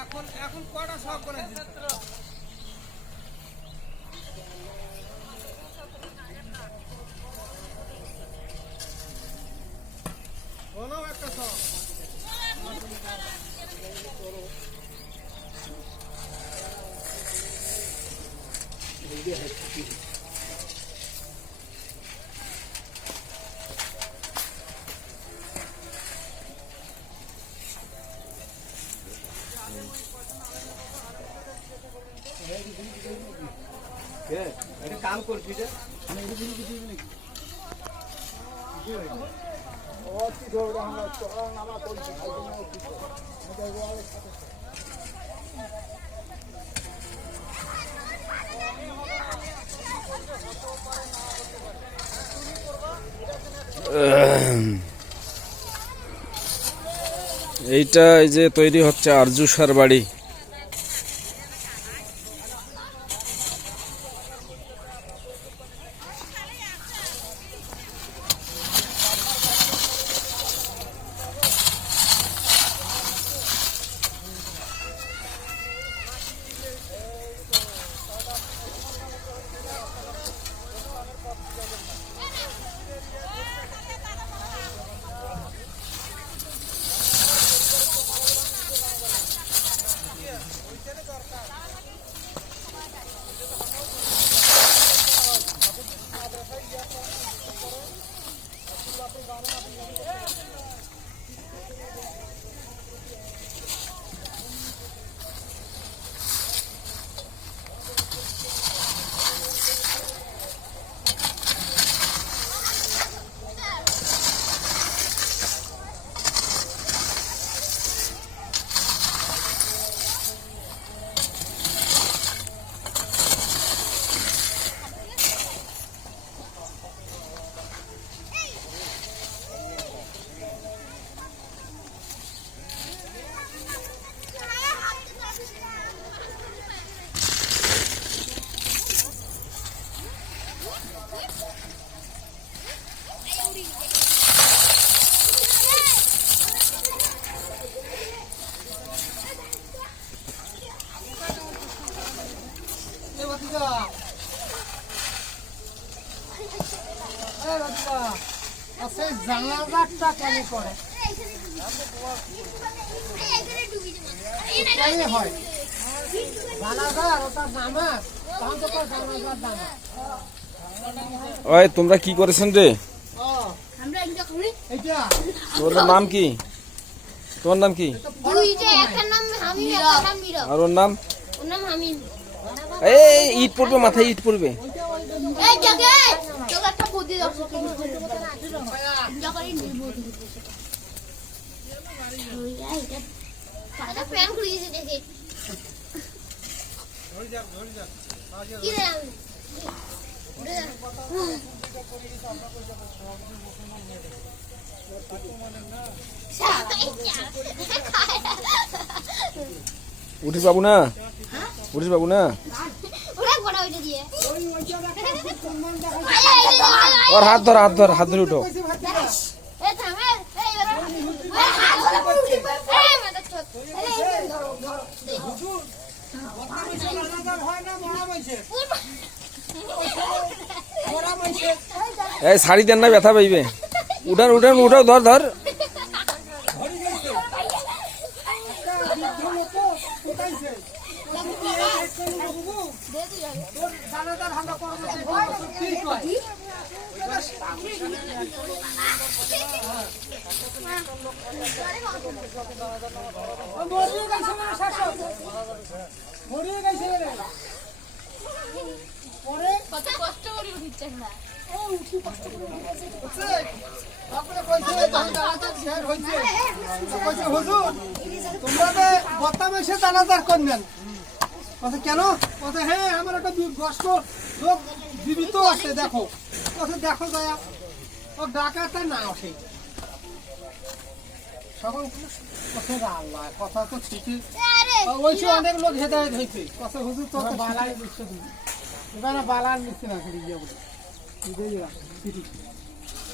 এখন এখন কটা সব করে বলো একটা সব काम करती है এইটা এই যে তৈরি হচ্ছে আরজুসার বাড়ি। ওই তোমরা কি করেছেন রে? তোর নাম কি? তোমার নাম কি? আর ওর নাম? এই ইট পড়বে, মাথায় ইট পড়বে। উঠিস বাবু না, উঠিস বাবু না। ওর হাত ধর, হাত ধর, হাত ধরে উঠো। এই শাড়ি দেন না, ব্যথা পাইবে। উঠান উঠান উঠাও, ধর ধর। কেন? হ্যাঁ, আমার একটা গ্রস্ত লোক জীবিত আছে, দেখো দেখো দয়া, ও ডাকাটা না আসে সকল কথা তো ঠিকই। ওই অনেক লোক হেদায়ত হয়েছে। কথা হুজুর তো বালাই এবার বালার নিচ্ছে না।